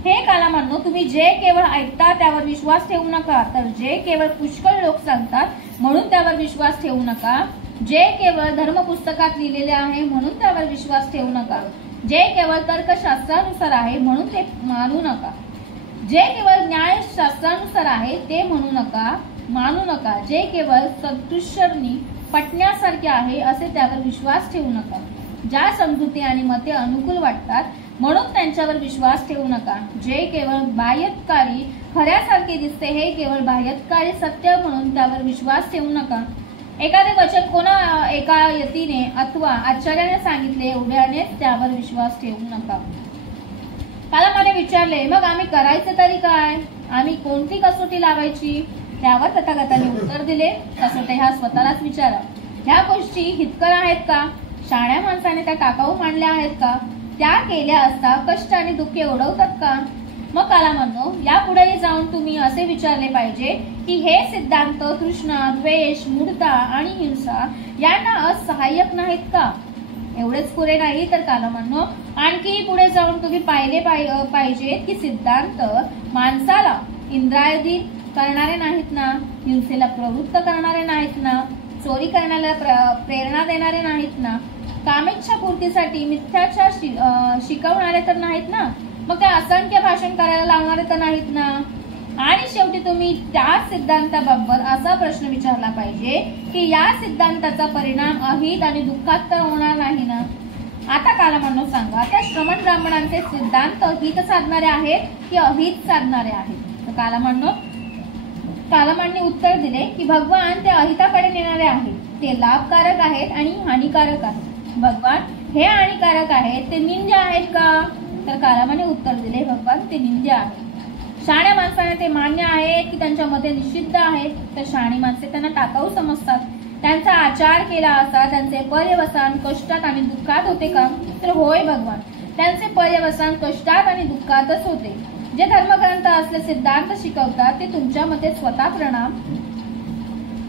हे कालामांनो, तुम्ही जे केवळ ऐकता त्यावर विश्वास ठेवू नका, तर जे केवळ पुष्कळ लोक सांगतात म्हणून त्यावर विश्वास ठेवू नका. जे केवळ धर्मपुस्तकात लिहिलेले आहे म्हणून त्यावर विश्वास ठेवू नका. जे केवळ तर्कशास्त्रानुसार आहे म्हणून ते मानू नका. जे केवळ न्यायशास्त्रानुसार आहे ते मानू नका. जे केवळ सदृश्यनी पटण्यासारखे आहे असे त्यावर विश्वास ठेवू नका. ज्या समजुती आणि मते अनुकूल वाटतात म्हणून त्यांच्यावर विश्वास ठेवू नका. जे केवळ बाह्यकारी खऱ्यासारखे दिसते हे केवळ बाह्यकारी सत्य म्हणून त्यावर विश्वास ठेवू नका. एखादे वचन कोणा एका यतीने अथवा आचार्याने सांगितले एवढ्याने त्यावर विश्वास ठेवू नका. कालामाने विचारले, मग आम्ही करायचं तरी काय? आम्ही कोणती कसोटी लावायची? त्यावर तथागतांनी उत्तर दिले, कसोटी ह्या स्वतःलाच विचारा. ह्या गोष्टी हितकर आहेत का? शाण्या माणसाने त्या टाकाऊ मांडल्या आहेत का? त्या केल्या असता कष्ट आणि दुःखे ओढवतात का? मग कालामांनो, यापुढेही जाऊन तुम्ही असे विचारले पाहिजे की हे सिद्धांत तृष्णा, द्वेष, मूढता आणि हिंसा यांना असहाय्यक नाहीत का? एवढेच पुरे नाही तर कालामांनो, आणखी पुढे जाऊन तुम्ही पाहिले पाहिजे की सिद्धांत माणसाला इंद्रियाधीन करणारे नाहीत ना, हिंसेला प्रवृत्त करणारे नाहीत ना, चोरी करण्याला प्रेरणा देणारे नाहीत ना, कामेच्छा पूर्तीसाठी मिथ्याचार शिकवणारे तर नाहीत ना, मग काय असंख्य भाषण करायला लावणारे तर नाहीत ना. आणि शेवटी तुम्ही त्या सिद्धांताबाबत असा प्रश्न विचारला पाहिजे की या सिद्धांताचा परिणाम अहित आणि दुःखात तर होणार नाही ना. आता कालामांनो सांगा, त्या श्रमण ब्राह्मणांचे सिद्धांत हित साधणारे आहेत की अहित साधणारे आहेत? तर कालामांनी उत्तर दिले की भगवान ते अहिताकडे नेणारे आहेत, ते लाभकारक आहेत आणि हानिकारक आहेत. भगवान हे हानिकारक आहेत, ते निंद्य आहेत का? तर कालामाने उत्तर दिले, भगवान ते निंद्य आहेत. शाण्या माणसाने ते मान्य आहेत की त्यांच्या मध्ये निषिद्ध आहेत? तर शाणी माणसे त्यांना टाकाऊ समजतात. त्यांचा आचार केला असता त्यांचे पर्यवसान कष्टात आणि दुःखात होते का? तर होय भगवान, त्यांचे पर्यवसान कष्टात आणि दुःखातच होते. जे धर्मग्रंथ असले सिद्धांत शिकवतात ते तुमच्या मते स्वतः प्रणाम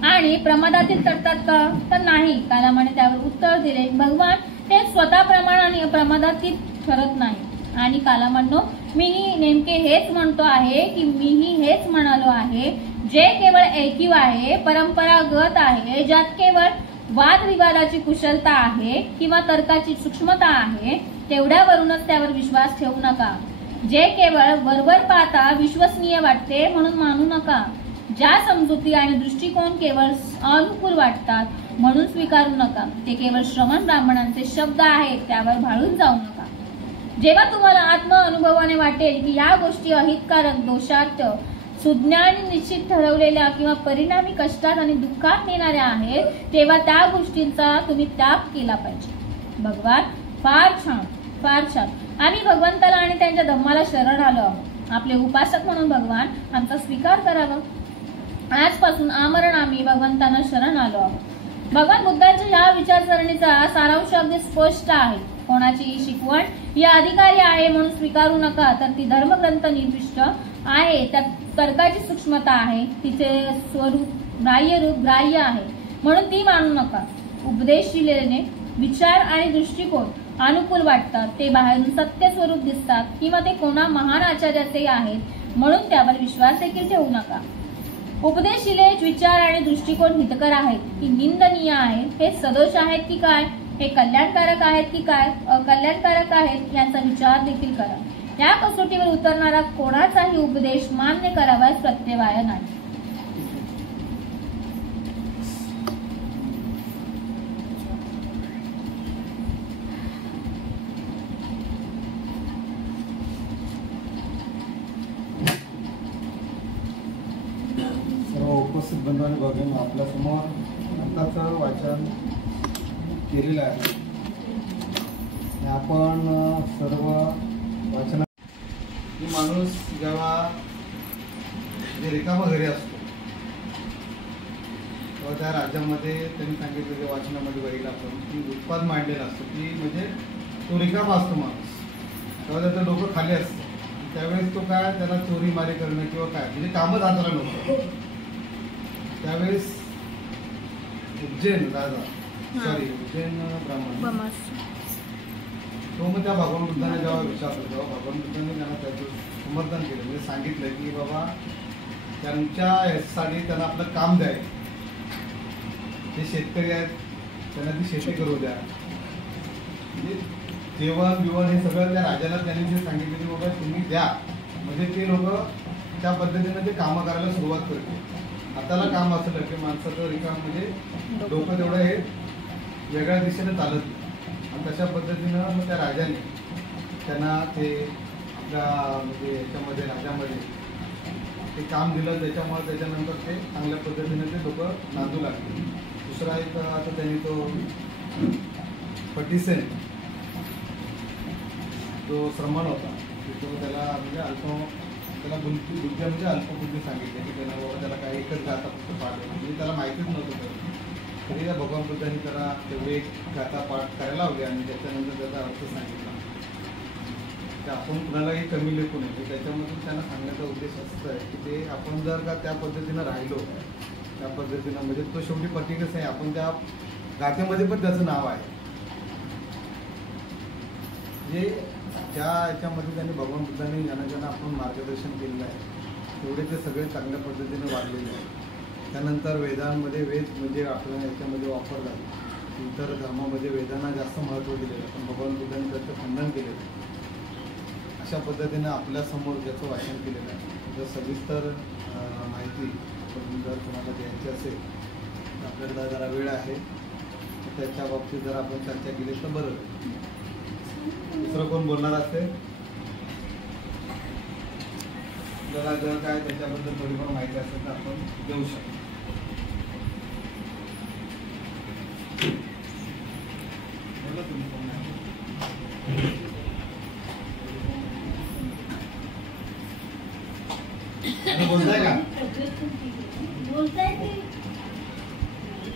आणि प्रमादातील तरतात का? तर नाही. कालामाने त्यावर उत्तर दिले, भगवान ते स्वतः प्रमाण आणि प्रमादातील ठरत नाही. आणि कालामांनो, मीही नेमके हेच म्हणतो आहे की मीही हेच म्हणालो आहे, जे केवळ ऐकीव आहे, परंपरागत आहे, ज्यात केवळ वादविवादाची कुशलता आहे किंवा तर्काची सूक्ष्मता आहे, तेवढ्यावरूनच त्यावर विश्वास ठेवू नका. जे केवळ वरवर पाहता विश्वसनीय वाटते म्हणून मानू नका. ज्या समजुती आणि दृष्टिकोन केवळ अनुकूल वाटतात म्हणून स्वीकारू नका. ते केवळ श्रमण ब्राह्मणांचे शब्द आहेत, त्यावर भाळून जाऊ नका. जेव्हा तुम्हाला आत्म अनुभवाने वाटेल की या गोष्टी अहितकारक, दोषार्थ, सुज्ञानी निश्चित ठरवलेल्या किंवा परिणामी कष्टात आणि दुःखात नेणाऱ्या आहेत, तेव्हा त्या गोष्टींचा तुम्ही त्याग केला पाहिजे. भगवान फार छान, फार छान. आम्ही भगवंताला आणि त्यांच्या धम्माला शरण आलो आहोत. आपले उपासक म्हणून भगवान आमचा स्वीकार करावा. आजपासून आमरण आम्ही भगवंतांना शरण आलो आहोत. भगवान बुद्धांच्या या विचारसरणीचा सारांश अगदी स्पष्ट आहे. कोणाची शिकवण ही अधिकारी आहे म्हणून स्वीकारू नका, तर ती धर्मग्रंथ निर्दिष्ट आहे, त्यात तर्काची सूक्ष्मता आहे, तिचे स्वरूप ग्राह्य रूप ग्राह्य आहे म्हणून ती मानू नका. उपदेशिलेने विचार आणि दृष्टिकोन अनुकूल वाटतात, ते बाहेरून सत्य स्वरूप दिसतात किंवा ते कोणा महान आचार्याचे आहेत म्हणून त्यावर विश्वास देखील ठेवू नका. उपदेशिले विचार आणि दृष्टिकोन हितकर आहेत की निंदनीय आहेत, हे सदोष आहेत की काय, हे कल्याणकारक आहेत की काय अकल्याणकारक आहेत यांचा विचार देखील करा. या कसोटीवर उतरणारा कोणाचाही उपदेश मान्य करावास प्रत्यवाय नाही. सर्व उपस्थित बंधू आणि भगिनी, आपल्या समोर ग्रंथाचं वाचन केलेलं आहे. आपण सर्व वाचन माणूस जेव्हा रिकामा घरी असतो तेव्हा त्या राज्यामध्ये त्यांनी सांगितलेल्या वाचनामध्ये बघितलं आपण की उत्पाद मांडलेलं असतं की म्हणजे तो रिकामा असतो माणूस, तेव्हा त्याचं डोकं खाली असतं. त्यावेळेस तो काय त्याला चोरी मारी करणं किंवा काय म्हणजे कामच हाताला नव्हतं. त्यावेळेस उज्जैन ब्राह्मण तो मग त्या भगवान बुद्धाने जेव्हा विचारलं तेव्हा भगवान बुद्धाने त्यांना त्याचं समर्थन केलं, म्हणजे सांगितलं की बाबा त्यांच्या ह्यासाठी त्यांना आपलं काम द्यायचं. जे शेतकरी आहेत त्यांना ती शेती करू द्या, म्हणजे जेवण बिवण हे सगळं त्या राजाला त्यांनी जे सांगितलं की बाबा तुम्ही द्या, म्हणजे ते लोक त्या पद्धतीने ते कामं करायला सुरुवात करतील. हाताला काम असलं की माणसाचं रिकाम म्हणजे डोकं तेवढं हे वेगळ्या दिशेने चालत नाही. आणि तशा पद्धतीनं मग त्या राजाने त्यांना ते आपल्या म्हणजे याच्यामध्ये राज्यामध्ये ते काम दिलं, त्याच्यामुळे त्याच्यानंतर ते चांगल्या पद्धतीने ते लोक नांदू लागले. दुसरा एक आता त्यांनी तो पटिसेन जो श्रमण होता तो त्याला म्हणजे त्याला बुद्ध्या म्हणजे अल्पबुद्धी सांगितली की त्याला बाबा त्याला काही एकच गाथा फक्त पाठ होता म्हणजे त्याला माहितीच नव्हतं तरी त्या भगवान बुद्धांनी त्याला तेवढे एक गाथा पाठ करायला लावली आणि त्याच्यानंतर त्याचा अर्थ सांगितला. की आपण कुणालाही कमी लेखू नये. त्याच्यामधून त्यांना सांगण्याचा उद्देश असं आहे की ते आपण जर का त्या पद्धतीनं राहिलो त्या पद्धतीनं म्हणजे तो शेवटी पटिकच आहे. आपण त्या गाथेमध्ये पण त्याचं नाव आहे जे ज्या याच्यामध्ये त्यांनी भगवान बुद्धांनी ज्यांना आपण मार्गदर्शन केलेलं आहे तेवढे ते सगळे चांगल्या पद्धतीने वाढलेले आहेत. त्यानंतर वेदांमध्ये वेद म्हणजे आपल्या याच्यामध्ये वापरतात. इतर धर्मामध्ये वेदांना जास्त महत्त्व दिलेलं पण भगवान बुद्धांनी त्याचं खंडन केलेलं. अशा पद्धतीनं आपल्यासमोर ज्याचं वाचन केलेलं आहे. जर सविस्तर माहिती जर कोणाला द्यायची असेल तर आपल्याकडे जरा वेळ आहे तर त्याच्या बाबतीत जर आपण चर्चा केली तर बरं. दुसरं कोण बोलणार असेल जरा जर काय त्याच्याबद्दल थोडीफार माहिती असेल तर आपण देऊ शकतो. बोलताय का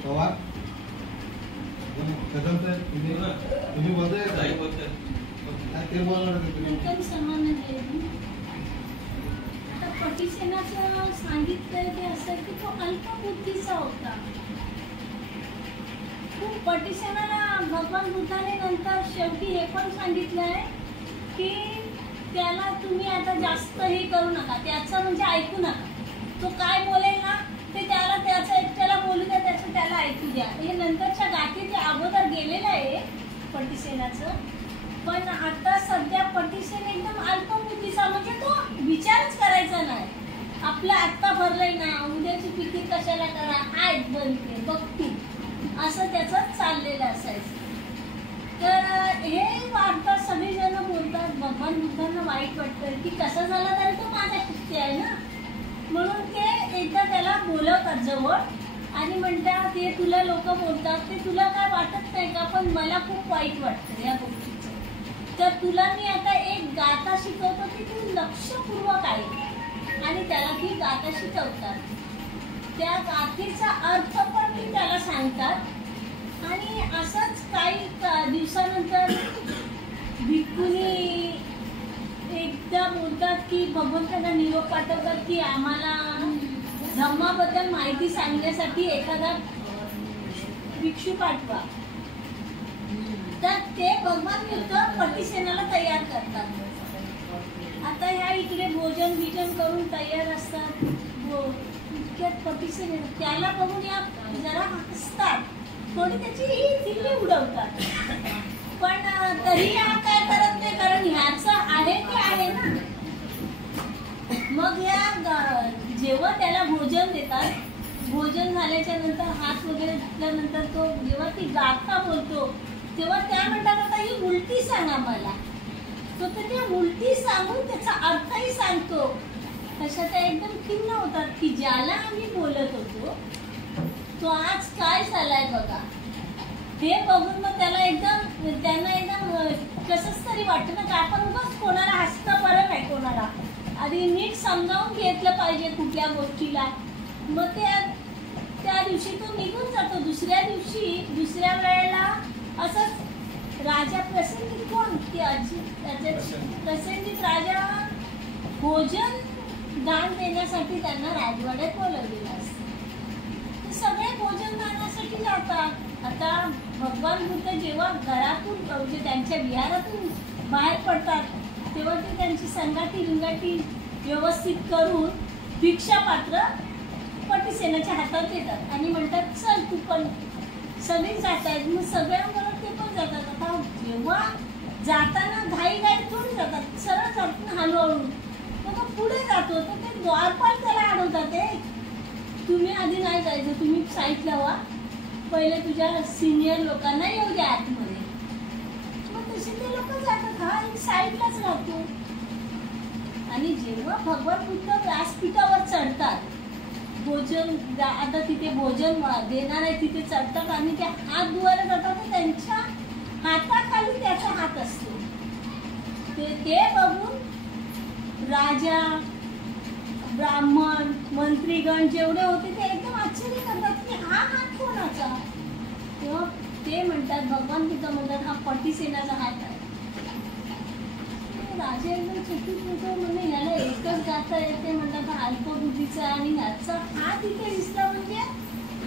पवार कदम सर तुम्ही बोलताय ते बोलणार पटिसेनाचं सांगितलंय ते असं की तो अल्पबुद्धीचा होता. खूप पटिसेनाला भगवान बुद्धाने नंतर शेवटी हे पण सांगितलंय की त्याला तुम्ही आता जास्त हे करू नका, त्याचं म्हणजे ऐकू नका. तो काय बोलेल ना ते त्याला त्याचं एकट्याला बोलू द्या, त्याचं त्याला ऐकू द्या. हे नंतरच्या गाठी ते अगोदर गेलेलं आहे पटिसेनाचं. पण आता सध्या पटिसेन एकदम अल्पबुद्धीचा म्हणजे तो विचारच करायचा नाही. आपलं आत्ता भरलंय ना उद्याची पिकी कशाला करा आहेत बनते बघती असं त्याचं चाललेलं असायचं. तर हे वार्ता सगळेजण बोलतात भगवान बुद्धांना वाईट वाटतं की कसं झालं तरी तो माझा शिष्य आहे ना म्हणून ते एकदा त्याला बोलवतात जवळ आणि म्हणतात ते तुला लोक बोलतात ते तुला काय वाटत नाही का पण मला खूप वाईट वाटतं या गोष्टीचं. तर तुला मी आता एक गाथा शिकवतो की तू लक्षपूर्वक आहे आणि त्याला ती गाथा शिकवतात. त्या गाथेचा अर्थ पण ती त्याला सांगतात. आणि असंच काही दिवसानंतर भिक्खूंनी एकदा बोलतात की भगवंतांना निरोप पाठवतात की आम्हाला धम्माबद्दल माहिती सांगण्यासाठी एखादा भिक्षू पाठवा. तर ते भगवान बुद्ध पटिसेनाला तयार करतात. आता ह्या इकडे भोजन बिजन करून तयार असतात. इतक्यात पटिसेन त्याला बघून या जरा हसतात, थोडी त्याची थिल्ली उडवतात. पण तरी हा काय करत नाही कारण ह्याचं आहे ते आहे ना. मग या जेव्हा त्याला भोजन देतात भोजन झाल्याच्या नंतर हात वगैरे धुतल्यानंतर तो जेव्हा ती गाथा बोलतो तेव्हा त्या म्हणतात आता ही उलटी सांगा मला. तो ते उलटी सांगून त्याचा अर्थही सांगतो. तशा त्या एकदम खिन्न होतात की ज्याला आम्ही बोलत होतो तो आज काय झालाय बघा. हे बघून मग त्यांना एकदम कसंच तरी वाटतं ना का आपण उगाच कोणाला हसतं बरं नाही. कोणाला आधी नीट समजावून घेतलं पाहिजे कुठल्या गोष्टीला. मग त्या दिवशी तो निघून जातो. दुसऱ्या दिवशी दुसऱ्या वेळेला असंच राजा प्रसंगित कोण की प्रसंगित राजा भोजन दान देण्यासाठी त्यांना राजवाड्यात बोलवलेलं असतं. सगळे भोजन दानासाठी जातात. आता भगवान बुद्ध जेव्हा घरातून म्हणजे त्यांच्या विहारातून बाहेर पडतात तेव्हा ते त्यांची संगाटी रिंगाटी व्यवस्थित करून भिक्षापात्र पटिसेनाच्या हातात देतात आणि म्हणतात चल तू पण. सगळेच जात आहेत मग सगळ्यांबरोबर ते पण जातात. आता जेव्हा जाताना घाई थोडी जातात सरळ जातात हळूहळू. मग पुढे जातो तर ते द्वारपाल त्याला अडवतात. तुम्ही आधी नाही जायचं, तुम्ही साईडला व्हा, पहिले तुझ्या सिनियर लोकांना येऊ द्या आतमध्ये. मग तसे ते लोक जातात. हा साईडलाच राहतो. आणि जेव्हा भगवान बुद्ध व्यासपीठावर चढतात भोजन आता तिथे भोजन देणार आहे तिथे चढतात आणि ते हात धुवायला जातात तर त्यांच्या हाताखाली त्याचा हात असतो. ते बघून राजा, ब्राह्मण, मंत्रीगण जेवढे होते ते एकदम आश्चर्य करतात की हा हात कोणाचा. तेव्हा ते म्हणतात, भगवान बुद्ध म्हणतात हा पटीसेनाचा हात आहे. राजा एकदम चकित होतो, म्हणजे याला एकच गाता येते, म्हणतात हा अल्पबुद्धीचा आणि याचा हात इथे दिसला म्हणजे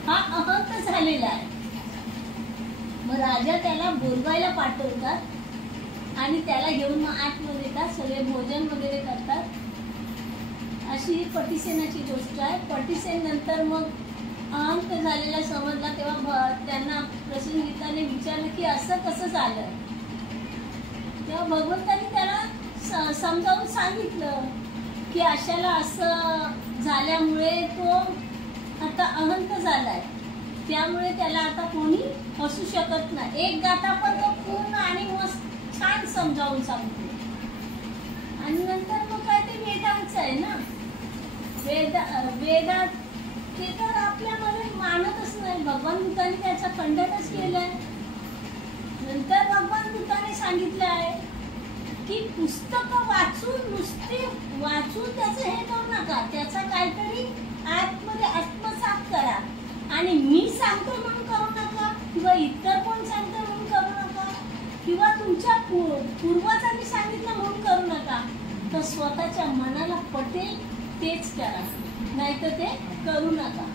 हा अहंत झालेला आहे. मग राजा त्याला बोलवायला पाठवतात आणि त्याला घेऊन मग आतमध्ये येतात, सगळे भोजन वगैरे करतात. अशी ही पटीसेनाची गोष्ट आहे. पटीसेन नंतर मग अहंत झालेला समजला तेव्हा त्यांना प्रसंगिताने विचारलं की असं कसं झालं. तेव्हा भगवंतांनी त्याला समजावून सांगितलं की अशाला असं झाल्यामुळे तो आता अहंत झालाय, त्यामुळे त्याला आता कोणी हसू शकत नाही. एक गाथा पण तो पूर्ण आणि मस्त छान समजावून सांगतो. आणि नंतर मग काय ते वेदांचं आहे ना, वेदात ते तर आपल्यामध्ये मानतच नाही. भगवान बुद्धांनी त्याचा खंडनच केलंय. नंतर भगवान बुद्धाने सांगितलं आहे की पुस्तकं वाचून नुसते वाचून त्याचं हे करू नका, त्याचा काहीतरी आतमध्ये आत्मसात करा. आणि मी सांगतो म्हणून करू नका, किंवा इतर कोण सांगतो म्हणून करू नका, किंवा तुमच्या पूर्वजांनी सांगितलं म्हणून करू नका. तर स्वतःच्या मनाला पटेल तेच करा, नाहीतर ते करू नका.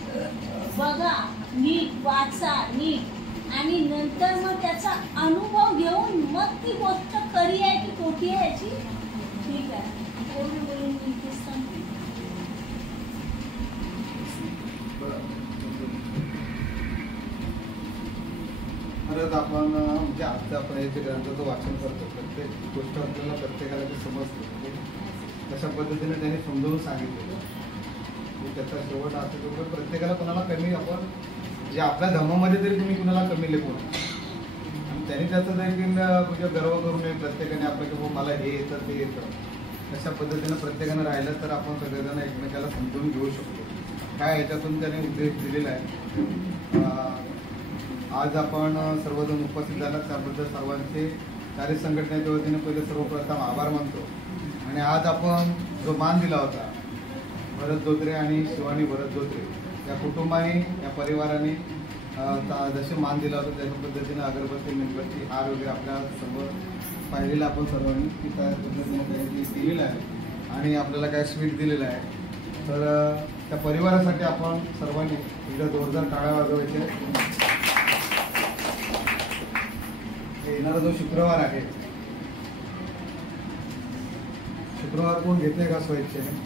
बघा नीट, वाचा नीट, आणि नंतर मग त्याचा अनुभव घेऊन मग ती गोष्ट खरी आहे की खोटी आहे याची ठीक आहे एवढं बोलून मी इथेच सांगते. परत आपण म्हणजे आता आपण याचे ग्रंथाचं वाचन करतो, प्रत्येक गोष्ट आपल्याला प्रत्येकाला ती समजते. म्हणजे तशा पद्धतीने त्यांनी समजावून सांगितलं. त्याचा शेवट असं तो प्रत्येकाला कोणाला कमी आपण जे आपल्या धर्मामध्ये तरी तुम्ही कुणाला कमी लेखू नका. आणि त्यांनी त्याचं देखील म्हणजे गर्व करू नये प्रत्येकाने आपलं की मला हे येतं ते येतं. तशा पद्धतीनं प्रत्येकानं राहिलं तर आपण सगळेजण एकमेकाला समजून घेऊ शकतो. काय याच्यातून त्याने उद्देश दिलेला आहे. आज आपण सर्वजण उपस्थित झाला त्याबद्दल सर्वांचे कार्य संघटनेच्या वतीने पहिले सर्वप्रथम आभार मानतो. आणि आज आपण जो मान दिला होता भरत धोत्रे आणि शिवानी भरत धोत्रे या कुटुंबाने या परिवाराने जसे मान दिला होता त्याच्या पद्धतीने अगरबत्ती मेणबत्ती हार वगैरे आपल्या समोर पाहिलेलं आपण सर्वांनी की त्या पद्धतीने काही दिलेलं आहे आणि आपल्याला काय स्वीट दिलेलं आहे. तर त्या परिवारासाठी आपण सर्वांनी एकदा जोरदार टाळ्या वाजवायचे. येणारा जो शुक्रवार आहे, शुक्रवार कोण घेते का स्वइच्छेने?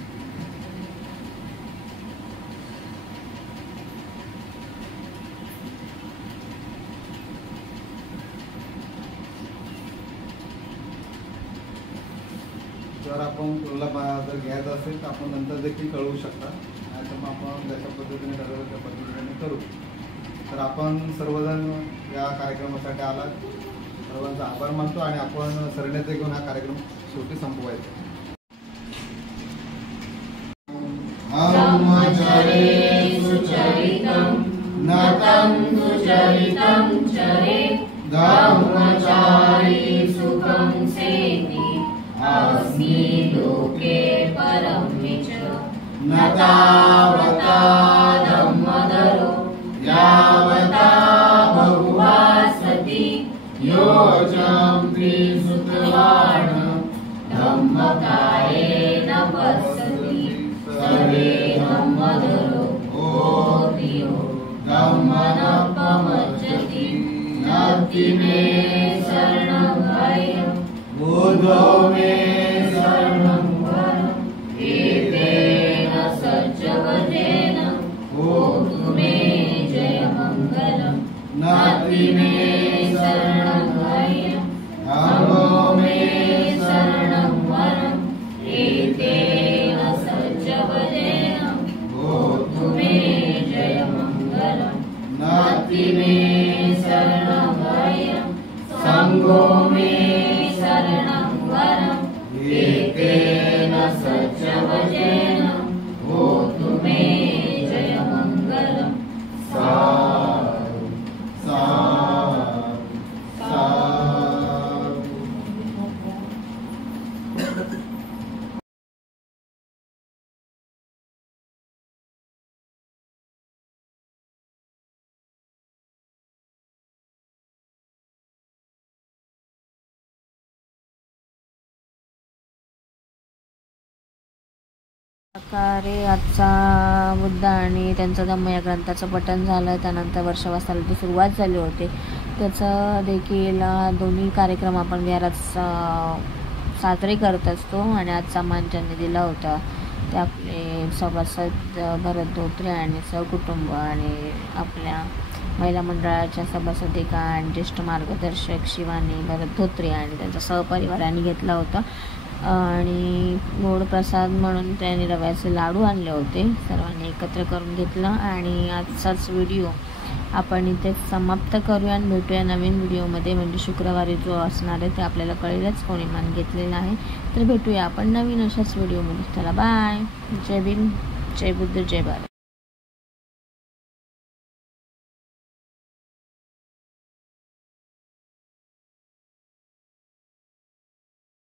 जर आपण तुला जर घ्यायचं असेल तर आपण नंतर देखील कळवू शकता, नाही तर मग आपण ज्याच्या पद्धतीने ठरवलं त्या पद्धतीने करू. तर आपण सर्वजण या कार्यक्रमासाठी आलात, सर्वांचा आभार मानतो आणि आपण सरण्याचे घेऊन हा कार्यक्रम शेवटी संपवायचा. अस्मि लोके परं च न तावता धम्मदरो यावता बहुवा सति योजं त्रिसुतवान् धम्मकायेन पश्यति सर्वे धम्मदरो ओतियो धम्मनपमज्जति नास्ति मे शरणं भयं बुद्धो मे शरणं वरम् एतेन सज्जवदेन होतु मे जयमङ्गलम् नास्ति मे शरणं भयं धम्मो मे शरणं वरम् एतेन सज्जवदेन होतु मे जयमङ्गलम् नास्ति मे शरणं भयं संघो मे शरणं वरम् एकेन सज्जवदेन होतु मे जयमङ्गलम्. प्रकारे आजचा बुद्ध आणि त्यांचा धम्म या ग्रंथाचं पठण झालं. त्यानंतर वर्षवासाला सुरुवात झाली होती. त्याचं देखील दोन्ही कार्यक्रम आपण घरात साजरे करत असतो. आणि आजचा मान ज्यांनी दिला होता ते आपले सभासद भरत धोत्रे आणि सहकुटुंब आणि आपल्या महिला मंडळाच्या सभासदिका आणि ज्येष्ठ मार्गदर्शक शिवानी भरत धोत्रे आणि त्यांच्या सहपरिवाराने घेतला होता. आणि गोड प्रसाद म्हणून त्यांनी रव्याचे लाडू आणले होते. सर्वांनी एकत्र करून घेतलं. आणि आजचाच व्हिडिओ आपण इथे समाप्त करूया आणि भेटूया नवीन व्हिडिओमध्ये. म्हणजे शुक्रवारी जो असणार आहे ते आपल्याला कळेलच कोणी मान घेतलेला आहे. तर भेटूया आपण नवीन अशाच व्हिडिओमध्ये. चला बाय. जय भीम, जय बुद्ध, जय भारत.